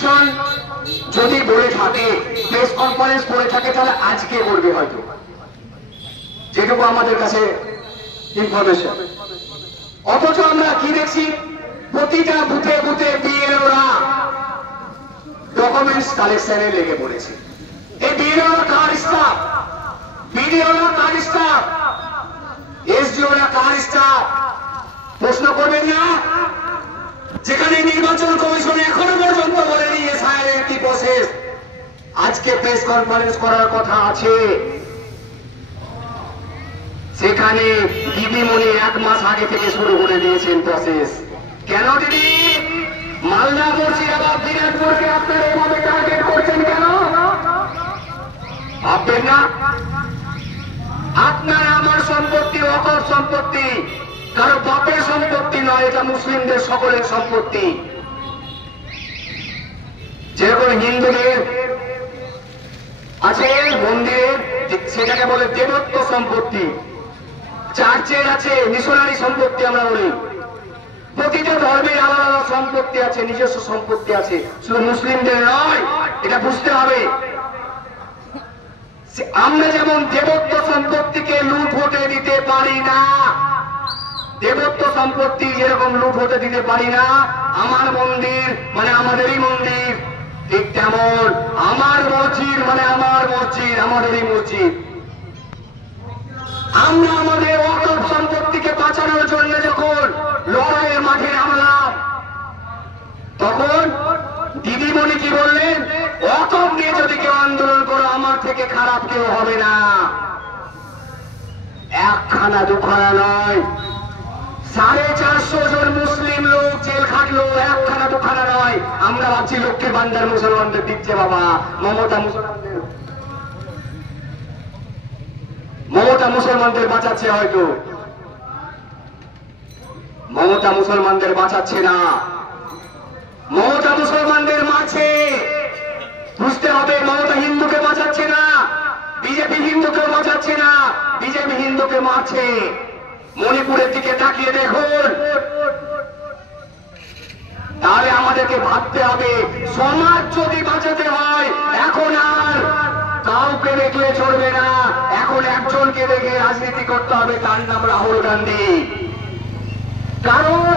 Commission যদি বলে থাকে, প্রেস কনফারেন্স করে থাকে, তাহলে আজকে করবে হয়তো, যেটুকু আমাদের কাছে ইনফরমেশন। অথচ আমরা কি দেখছি, প্রতিটা বুথে বুথে বিএলওরা ডকুমেন্টস কালেকশনে লেগে পড়েছে। এই বিএলওরা কার স্টাফ? বিডিওরা কার স্টাফ? এসডিওরা কার স্টাফ? প্রশ্ন করবেন না? যেখানে নির্বাচন কমিশন এখনো পর্যন্ত বলেনি এসআইআর এর কি প্রসেস, আজকে প্রেস কনফারেন্স করার কথা আছে, সেখানে দিদিমণি 1 মাস আগে থেকে শুরু করে দিয়েছেন প্রসেস। কেন দিদি মালদা, মুর্শিদাবাদ, দিনাজপুরকে আপনারা এভাবে টার্গেট করছেন কেন? ভাববেন না? আপনার আমার সম্পত্তি ওয়াকফ সম্পত্তি, কারো বাপের সম্পত্তি নয়, এটা মুসলিমদের সকলের সম্পত্তি। যেরকম হিন্দুদের আছে মন্দিরের, সেটাকে বলে দেবত্ব সম্পত্তি, চার্চের আছে মিশনারি সম্পত্তি আমরা বলি। প্রতিটা ধর্মের আলাদা আলাদা সম্পত্তি আছে, নিজস্ব সম্পত্তি আছে, শুধু মুসলিমদের নয়, এটা বুঝতে হবে। আমরা যেমন দেবত্ব সম্পত্তিকে লুট হতে দিতে পারি না, দেবত্ব সম্পত্তি যেরকম লুট হতে দিতে পারি না, আমার মন্দির মানে আমাদেরই মন্দির, ঠিক তেমন আমার মসজিদ মানে আমার মসজিদ, আমাদেরই মসজিদ। আমরা আমাদের ওয়াকফ সম্পত্তিকে বাঁচানোর জন্য যখন লড়াইয়ের মাঠে নামলাম, তখন দিদিমণি কি বললেন, ওয়াকফ নিয়ে যদি কেউ আন্দোলন করো আমার থেকে খারাপ কেউ হবে না। একখানা দুখানা নয়, 450 জন মুসলিম লোক জেল খাটলো, একখানা দুখানা নয়। আমরা ভাবছি লক্ষ্মীর ভান্ডার মুসলমানদের দিচ্ছে, বাবা মমতা মুসলমানদের বাঁচাচ্ছে, হয়তো মমতা মুসলমানদের বাঁচাচ্ছে না, মমতা মুসলমানদের মারছে। বুঝতে হবে, মমতা হিন্দুকে বাঁচাচ্ছে না, বিজেপি হিন্দুকে বাঁচাচ্ছে না, বিজেপি হিন্দুকে মারছে। মণিপুরের দিকে তাকিয়ে দেখুন, তাহলে আমাদেরকে ভাবতে হবে, সমাজ যদি বাঁচাতে হয় এখন আর কাউকে দেখলে চলবে না, এখন একজনকে দেখে রাজনীতি করতে হবে, তার নাম রাহুল গান্ধী। কারণ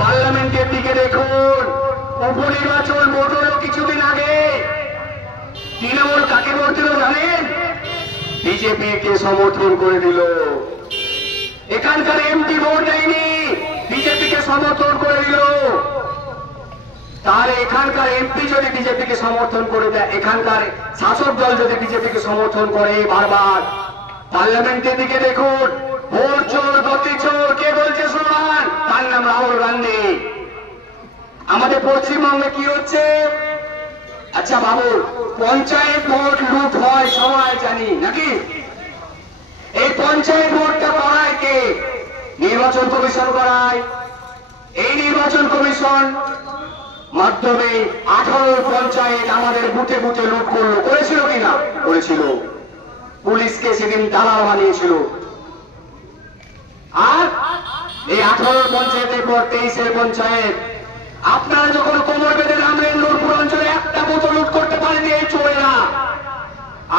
পার্লামেন্টের দিকে দেখুন, উপনির্বাচন ভোট হলো কিছুদিন আগে, তৃণমূল কাকে ভোট দিল জানেন? বিজেপি কে সমর্থন করে দিল। এখানকার এমপি ভোট দেয়নি, বিজেপিকে সমর্থন করে দিল। তাহলে এখানকার এমপি যদি বিজেপিকে সমর্থন করে দেয়, এখানকার শাসক দল যদি বিজেপিকে সমর্থন করে বারবার, পার্লামেন্টের দিকে দেখুন, ভোট চোর গতি চোর কে বলছে স্লোগান, তার নাম রাহুল গান্ধী। আমাদের পশ্চিমবঙ্গে কি হচ্ছে? আচ্ছা বাবু, পঞ্চায়েত ভোট লুট হয় সবাই জানি নাকি? এই পঞ্চায়েত ভোটটা করায় কে? নির্বাচন কমিশন করায়। এই নির্বাচন কমিশন মাধ্যমে 18 পঞ্চায়েত আমাদের বুথে বুথে লুট করলো, করেছিল কিনা? করেছিল। পুলিশকে সেদিন দালাল বানিয়েছিল। আর এই 18 পঞ্চায়েতের পর 23 পঞ্চায়েত, আপনারা যখন কোমর বেঁধে নামলেন নূরপুর অঞ্চলে, একটা বুথ লুট করতে পারেনি এই চোরেরা।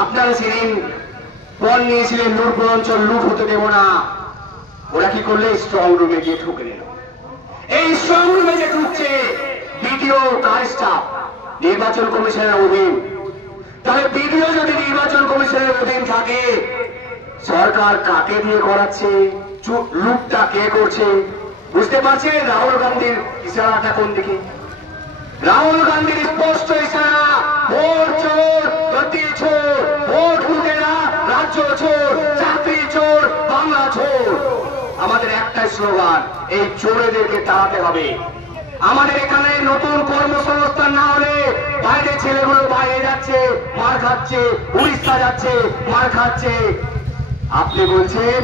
আপনারা সেদিন পণ নিয়েছিলেন নূরপুর অঞ্চল লুট হতে দেব না। ওরা কি করলে? স্ট্রং রুমে গিয়ে ঢুকে নিল। এই স্ট্রং রুমে যে ঢুকছে, বিডিও কার স্টাফ? নির্বাচন কমিশনের অধীন। তাহলে বিডিও যদি নির্বাচন কমিশনের অধীন থাকে, সরকার কাকে দিয়ে করাচ্ছে? লুটটা কে করছে? বুঝতে পারছেন রাহুল গান্ধীর ইশারাটা কোন দিকে? রাহুল গান্ধীর স্পষ্ট ইশারা, ভোট চোর, গতি চোর, ভোট লুটেরা, রাজ্য চোর, চাকরি চোর, বাংলা চোর। আমাদের একটাই স্লোগান, এই চোরেদেরকে তাড়াতে হবে। আমাদের এখানে নতুন কর্মসংস্থান না হলে বাইরে ছেলেগুলো বাইরে যাচ্ছে, মার খাচ্ছে, উড়িষ্যা যাচ্ছে, মার খাচ্ছে। আপনি বলছেন